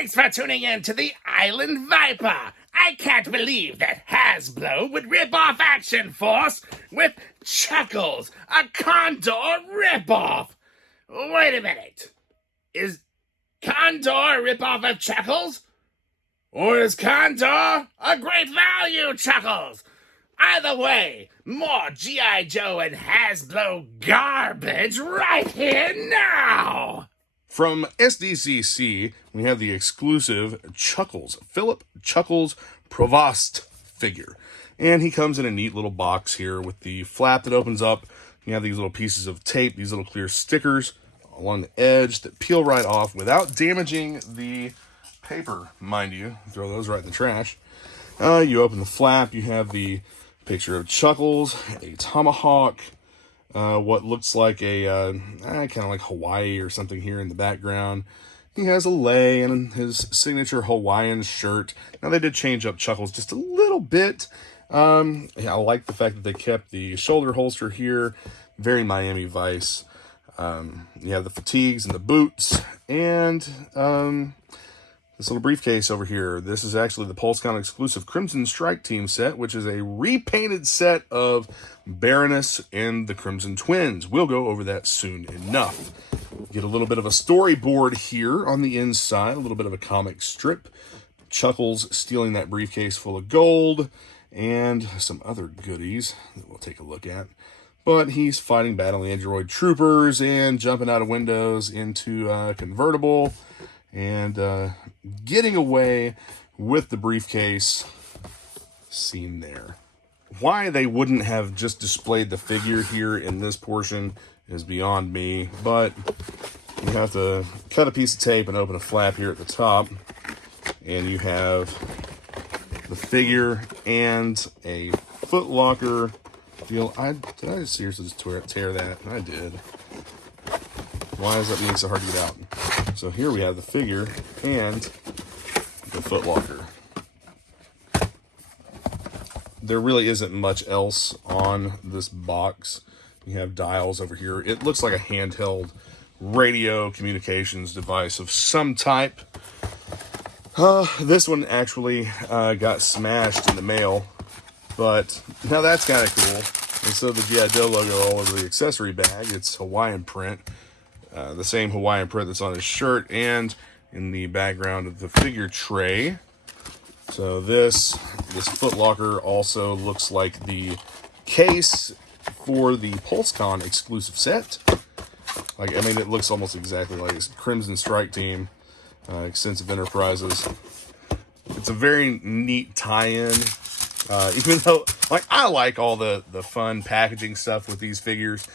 Thanks for tuning in to the Island Viper. I can't believe that Hasbro would rip off Action Force with Chuckles, a Condor ripoff. Wait a minute. Is Condor a ripoff of Chuckles? Or is Condor a great value, Chuckles? Either way, more G.I. Joe and Hasbro garbage right here now! From SDCC, we have the exclusive Chuckles, Philip Chuckles Provost figure. And he comes in a neat little box here with the flap that opens up. You have these little pieces of tape, these little clear stickers along the edge that peel right off without damaging the paper, mind you. Throw those right in the trash. You open the flap, you have the picture of Chuckles, a tomahawk, what looks like a kind of like Hawaii or something here in the background. He has a lei and his signature Hawaiian shirt. Now they did change up Chuckles just a little bit. I like the fact that they kept the shoulder holster here, very Miami Vice. You have the fatigues and the boots, and this little briefcase over here. This is actually the PulseCon exclusive Crimson Strike Team set, which is a repainted set of Baroness and the Crimson Twins. We'll go over that soon enough. Get a little bit of a storyboard here on the inside, a little bit of a comic strip. Chuckles stealing that briefcase full of gold, and some other goodies that we'll take a look at. But he's fighting battling android troopers and jumping out of windows into a convertible and getting away with the briefcase seen there. Why they wouldn't have just displayed the figure here in this portion is beyond me, but you have to cut a piece of tape and open a flap here at the top, and you have the figure and a foot locker deal. Did I seriously just tear that? I did. Why does that make it so hard to get out? So here we have the figure and the foot locker. There really isn't much else on this box. You have dials over here. It looks like a handheld radio communications device of some type. This one actually got smashed in the mail, but now that's kind of cool. And so the G.I. Joe logo all over the accessory bag. It's Hawaiian print. The same Hawaiian print that's on his shirt and in the background of the figure tray. So this foot locker also looks like the case for the PulseCon exclusive set. Like, I mean, it looks almost exactly like it's Crimson Strike Team, Extensive Enterprises. It's a very neat tie-in. Even though, like, I like all the fun packaging stuff with these figures.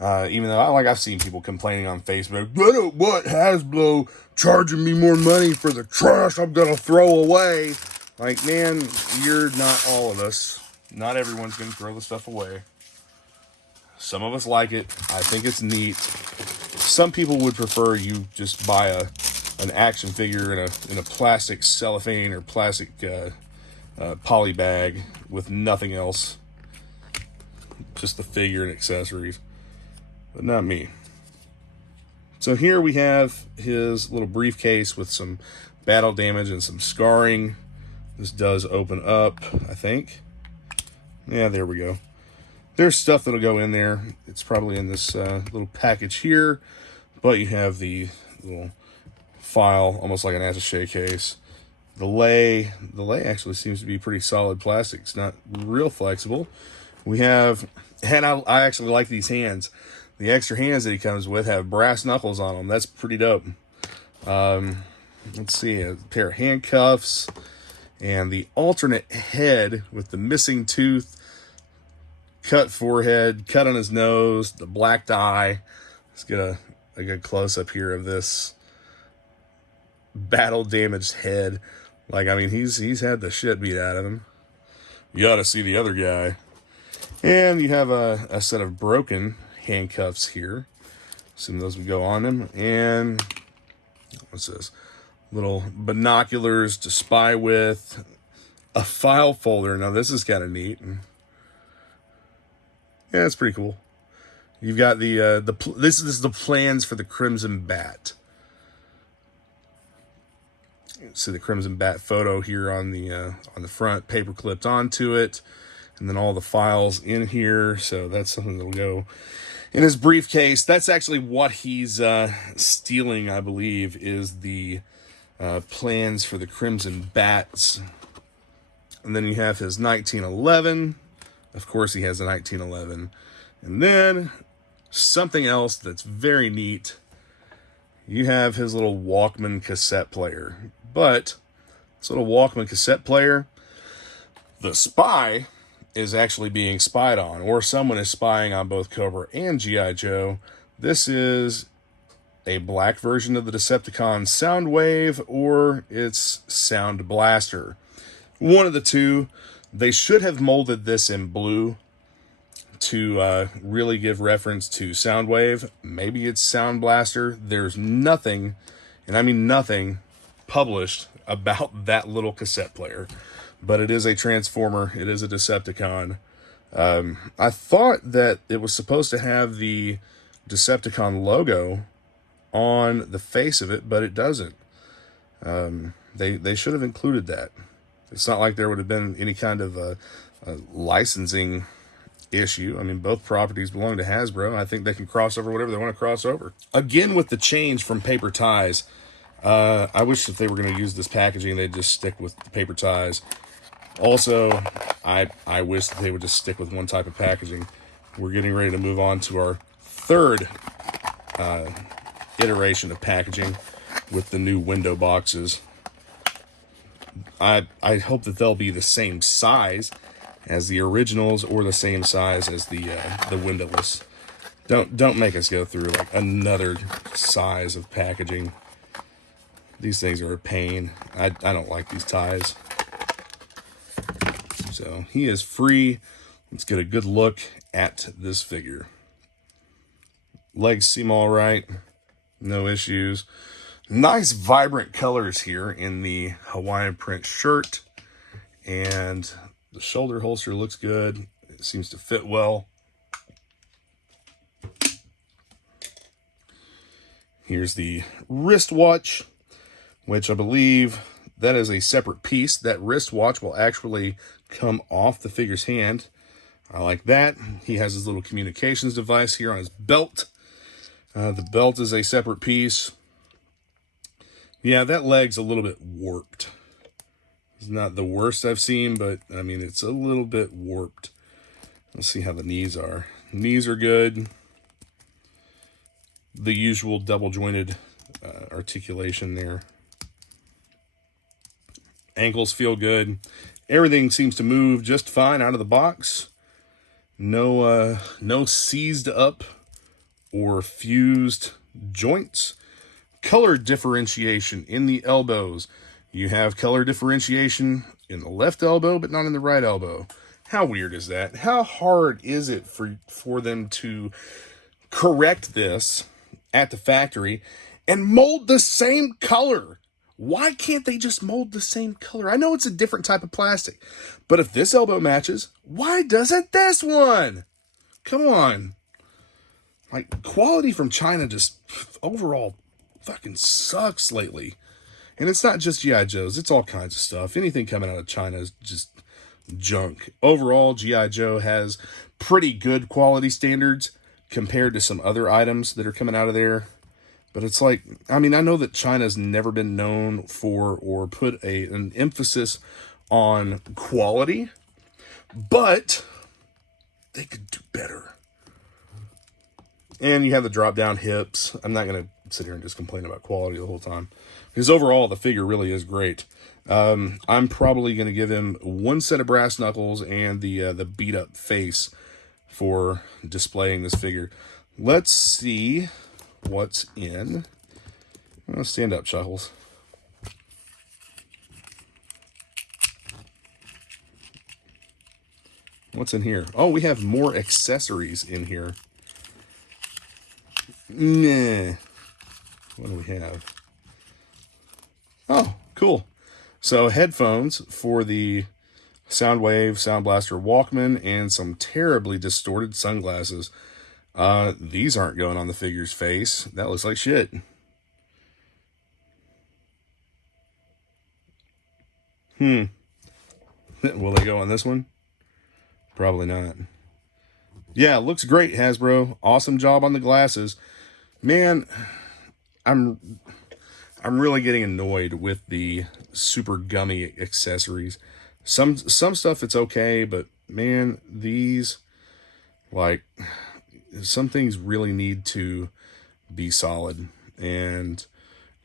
Even though, I've seen people complaining on Facebook, what, Hasbro charging me more money for the trash I'm gonna throw away? Like, man, you're not all of us. Not everyone's gonna throw the stuff away. Some of us like it. I think it's neat. Some people would prefer you just buy an action figure in a plastic cellophane or plastic poly bag with nothing else. Just the figure and accessories. But not me. So here we have his little briefcase with some battle damage and some scarring. This does open up, I think. Yeah, there we go. There's stuff that'll go in there. It's probably in this little package here. But you have the little file, almost like an attaché case. The lei actually seems to be pretty solid plastic. It's not real flexible. We have, and I actually like these hands. The extra hands that he comes with have brass knuckles on them. That's pretty dope. Let's see, a pair of handcuffs and the alternate head with the missing tooth, cut forehead, cut on his nose, the black eye. Let's get a good close-up here of this battle-damaged head. Like, I mean, he's had the shit beat out of him. You ought to see the other guy. And you have a set of broken handcuffs here. Assume those would go on him. And what's this? Little binoculars to spy with. A file folder. Now this is kind of neat. Yeah, it's pretty cool. You've got this is the plans for the Crimson Bat. See the Crimson Bat photo here on the front, paper clipped onto it, and then all the files in here. So that's something that'll go in his briefcase. That's actually what he's stealing, I believe, is the plans for the Crimson Bats. And then you have his 1911. Of course, he has a 1911. And then something else that's very neat. You have his little Walkman cassette player. But this little Walkman cassette player, the spy is actually being spied on, or someone is spying on both Cobra and G.I. Joe. This is a black version of the Decepticon Soundwave, or it's Sound Blaster. One of the two. They should have molded this in blue to really give reference to Soundwave. Maybe it's Sound Blaster. There's nothing, and I mean nothing, published about that little cassette player. But it is a Transformer. It is a Decepticon. I thought that it was supposed to have the Decepticon logo on the face of it, but it doesn't. They should have included that. It's not like there would have been any kind of a licensing issue. I mean, both properties belong to Hasbro. I think they can cross over whatever they want to cross over. Again, with the change from paper ties, I wish if they were going to use this packaging, they'd just stick with the paper ties. Also, I wish that they would just stick with one type of packaging. We're getting ready to move on to our third iteration of packaging with the new window boxes. I hope that they'll be the same size as the originals or the same size as the windowless. Don't make us go through like another size of packaging. These things are a pain. I don't like these ties. So he is free. Let's get a good look at this figure. Legs seem all right. No issues. Nice vibrant colors here in the Hawaiian print shirt. And the shoulder holster looks good. It seems to fit well. Here's the wristwatch, which I believe that is a separate piece. That wristwatch will actually come off the figure's hand. I like that. He has his little communications device here on his belt. The belt is a separate piece. Yeah, that leg's a little bit warped. It's not the worst I've seen, but I mean, it's a little bit warped. Let's see how the knees are. Knees are good. The usual double jointed articulation there. Ankles feel good. Everything seems to move just fine out of the box. No seized up or fused joints. Color differentiation in the elbows. You have color differentiation in the left elbow, but not in the right elbow. How weird is that? How hard is it for them to correct this at the factory and mold the same color? Why can't they just mold the same color? I know it's a different type of plastic, but if this elbow matches, why doesn't this one? Come on. Like, quality from China just overall fucking sucks lately. And it's not just G.I. Joes. It's all kinds of stuff. Anything coming out of China is just junk. Overall, G.I. Joe has pretty good quality standards compared to some other items that are coming out of there. But it's like, I mean, I know that China's never been known for or put an emphasis on quality, but they could do better. And you have the drop-down hips. I'm not going to sit here and just complain about quality the whole time, because overall, the figure really is great. I'm probably going to give him one set of brass knuckles and the beat-up face for displaying this figure. Let's see what's in. Stand up, Chuckles. What's in here? Oh, we have more accessories in here. Nah. What do we have? Oh, cool. So headphones for the Soundwave, Sound Blaster Walkman, and some terribly distorted sunglasses. These aren't going on the figure's face. That looks like shit. Will they go on this one? Probably not. Yeah, looks great, Hasbro. Awesome job on the glasses. Man, I'm really getting annoyed with the super gummy accessories. Some stuff it's okay, but man, these, like, some things really need to be solid, and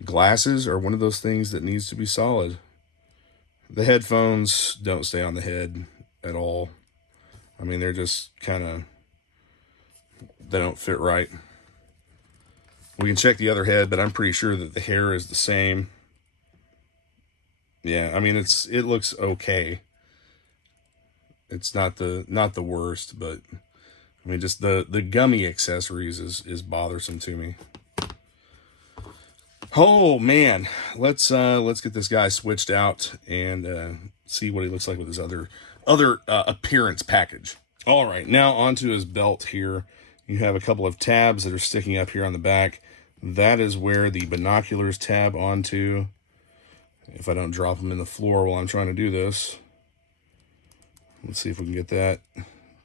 glasses are one of those things that needs to be solid. The headphones don't stay on the head at all. I mean, they're just kind of, they don't fit right. We can check the other head, but I'm pretty sure that the hair is the same. Yeah, I mean, it looks okay. It's not the worst, but I mean, just the gummy accessories is bothersome to me. Oh man, let's get this guy switched out and see what he looks like with his other appearance package. All right, now onto his belt here. You have a couple of tabs that are sticking up here on the back. That is where the binoculars tab onto. If I don't drop them in the floor while I'm trying to do this. Let's see if we can get that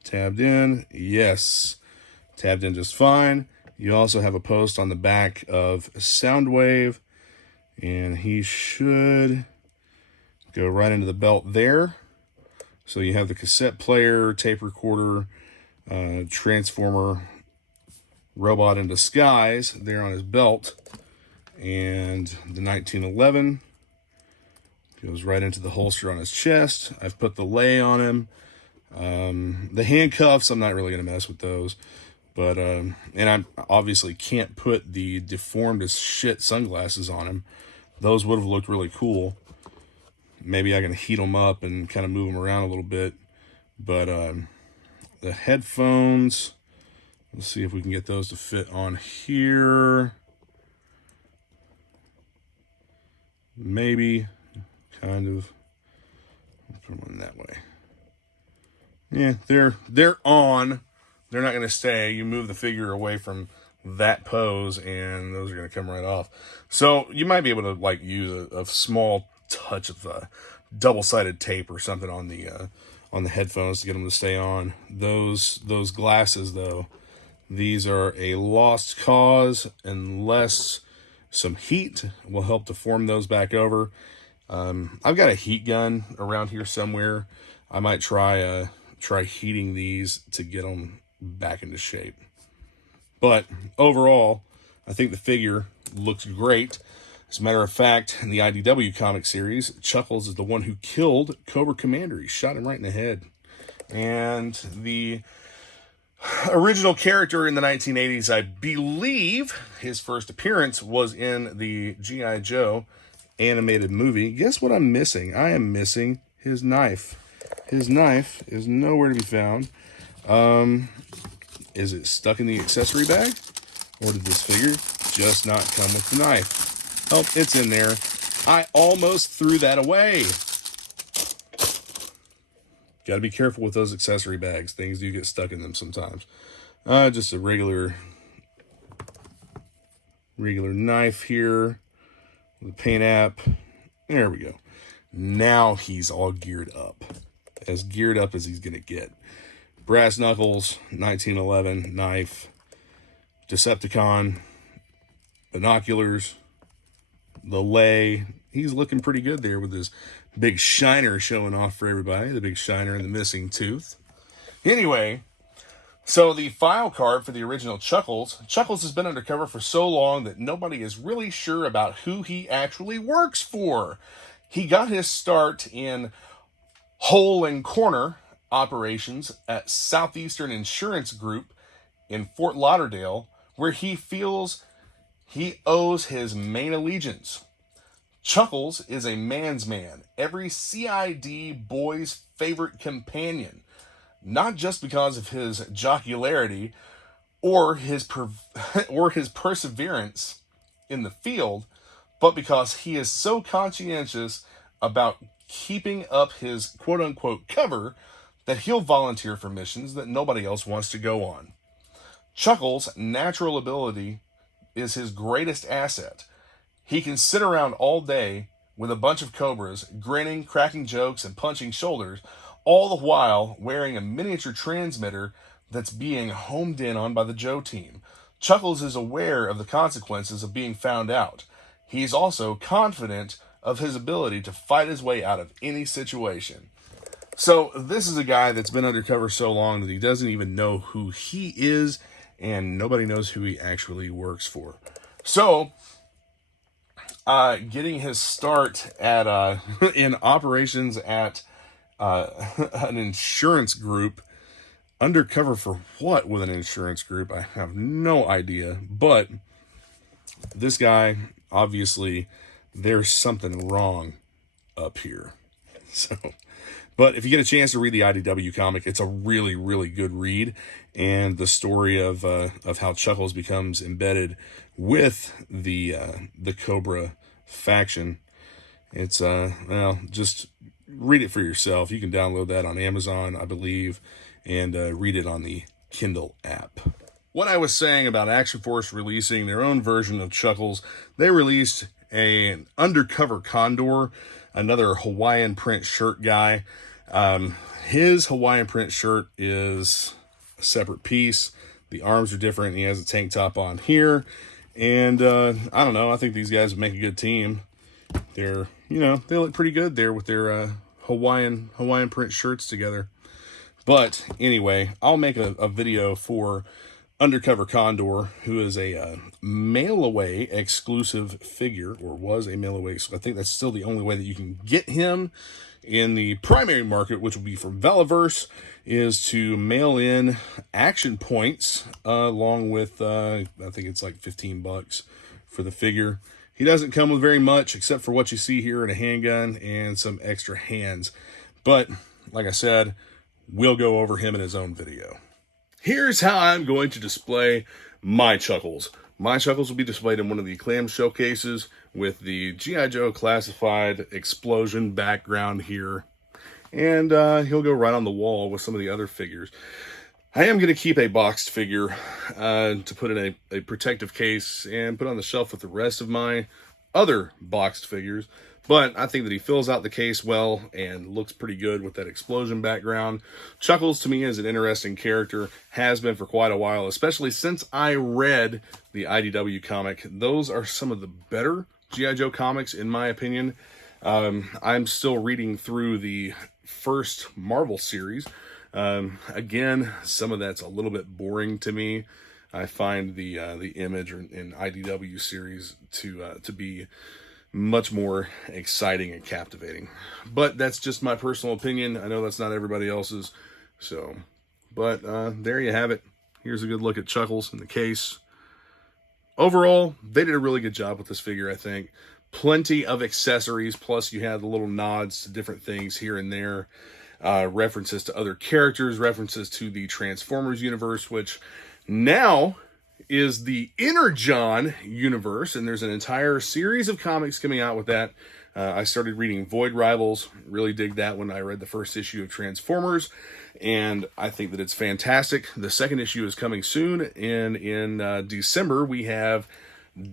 tabbed in. Yes, tabbed in just fine. You also have a post on the back of Soundwave, and he should go right into the belt there. So you have the cassette player, tape recorder, transformer, robot in disguise there on his belt, and the 1911 goes right into the holster on his chest. I've put the lei on him. The handcuffs, I'm not really going to mess with those. But, and I obviously can't put the deformed as shit sunglasses on him. Those would have looked really cool. Maybe I can heat them up and kind of move them around a little bit. But the headphones, let's see if we can get those to fit on here. Maybe, kind of. Put them on that way. Yeah, they're on. They're not going to stay. You move the figure away from that pose, and those are going to come right off. So you might be able to like use a small touch of double-sided tape or something on the headphones to get them to stay on. Those glasses, though, these are a lost cause unless some heat will help to form those back over. I've got a heat gun around here somewhere. I might try heating these to get them back into shape. But overall, I think the figure looks great. As a matter of fact, in the IDW comic series, Chuckles is the one who killed Cobra Commander. He shot him right in the head. And the original character in the 1980s, I believe his first appearance was in the G.I. Joe animated movie. Guess what I'm missing? I am missing his knife. His knife is nowhere to be found. Is it stuck in the accessory bag? Or did this figure just not come with the knife? Oh, it's in there. I almost threw that away. Got to be careful with those accessory bags. Things do get stuck in them sometimes. Just a regular knife here. The paint app. There we go. Now he's all geared up. As geared up as he's going to get. Brass knuckles, 1911, knife, Decepticon, binoculars, the lei. He's looking pretty good there with his big shiner showing off for everybody. The big shiner and the missing tooth. Anyway, so the file card for the original Chuckles. Chuckles has been undercover for so long that nobody is really sure about who he actually works for. He got his start in hole and corner operations at Southeastern Insurance Group in Fort Lauderdale, where he feels he owes his main allegiance. Chuckles is a man's man, every CID boy's favorite companion, not just because of his jocularity or his perseverance in the field, but because he is so conscientious about keeping up his quote-unquote cover that he'll volunteer for missions that nobody else wants to go on. Chuckles' natural ability is his greatest asset. He can sit around all day with a bunch of cobras, grinning, cracking jokes, and punching shoulders, all the while wearing a miniature transmitter that's being homed in on by the Joe team. Chuckles is aware of the consequences of being found out. He's also confident of his ability to fight his way out of any situation. So this is a guy that's been undercover so long that he doesn't even know who he is, and nobody knows who he actually works for. So, getting his start at in operations at an insurance group. Undercover for what with an insurance group? I have no idea. But this guy, obviously, there's something wrong up here. So, but if you get a chance to read the IDW comic, it's a really, really good read. And the story of how Chuckles becomes embedded with the Cobra faction. It's well, just read it for yourself. You can download that on Amazon, I believe, and read it on the Kindle app. What I was saying about Action Force releasing their own version of Chuckles, they released an undercover Condor, another Hawaiian print shirt guy. His Hawaiian print shirt is a separate piece. The arms are different. He has a tank top on here. And I don't know. I think these guys would make a good team. They're, they look pretty good there with their Hawaiian print shirts together. But anyway, I'll make a video for Undercover Condor, who is a mail-away exclusive figure, or was a mail-away. So I think that's still the only way that you can get him in the primary market, which will be from Velaverse, is to mail in action points along with, I think it's like $15 for the figure. He doesn't come with very much except for what you see here in a handgun and some extra hands. But like I said, we'll go over him in his own video. Here's how I'm going to display my Chuckles. My Chuckles will be displayed in one of the Clam showcases with the G.I. Joe Classified explosion background here. And he'll go right on the wall with some of the other figures. I am going to keep a boxed figure to put in a protective case and put on the shelf with the rest of my other boxed figures. But I think that he fills out the case well and looks pretty good with that explosion background. Chuckles, to me, is an interesting character. Has been for quite a while, especially since I read the IDW comic. Those are some of the better G.I. Joe comics, in my opinion. I'm still reading through the first Marvel series. Again, some of that's a little bit boring to me. I find the Image and IDW series to be much more exciting and captivating. But that's just my personal opinion. I know that's not everybody else's. So, but there you have it. Here's a good look at Chuckles in the case. Overall, they did a really good job with this figure, I think. Plenty of accessories, plus you have the little nods to different things here and there. References to other characters, references to the Transformers universe, which now is the Energon universe, and there's an entire series of comics coming out with that. I started reading Void Rivals, really dig that when I read the first issue of Transformers, and I think that it's fantastic. The second issue is coming soon, and in December we have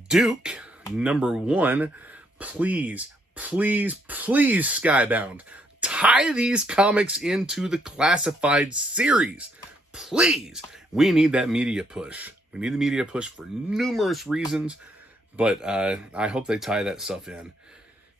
Duke #1. Please, please, please, Skybound, tie these comics into the Classified series. Please. We need that media push. We need the media push for numerous reasons, but I hope they tie that stuff in.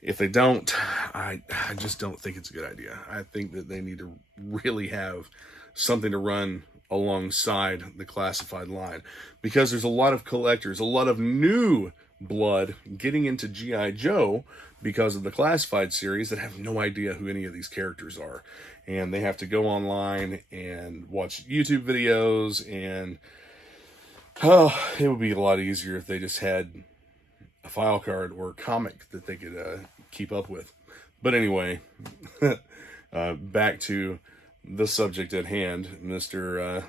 If they don't, I just don't think it's a good idea. I think that they need to really have something to run alongside the Classified line, because there's a lot of collectors, a lot of new blood getting into G.I. Joe because of the Classified series that have no idea who any of these characters are. And they have to go online and watch YouTube videos, and it would be a lot easier if they just had a file card or a comic that they could keep up with. But anyway, back to the subject at hand, Mr.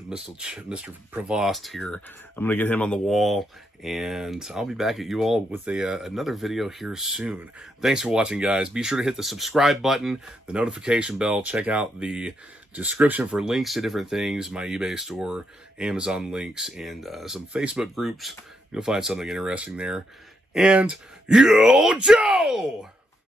Provost here. I'm going to get him on the wall, and I'll be back at you all with another video here soon. Thanks for watching, guys. Be sure to hit the subscribe button, the notification bell. Check out the description for links to different things, my eBay store, Amazon links, and some Facebook groups. You'll find something interesting there. And Yo Joe!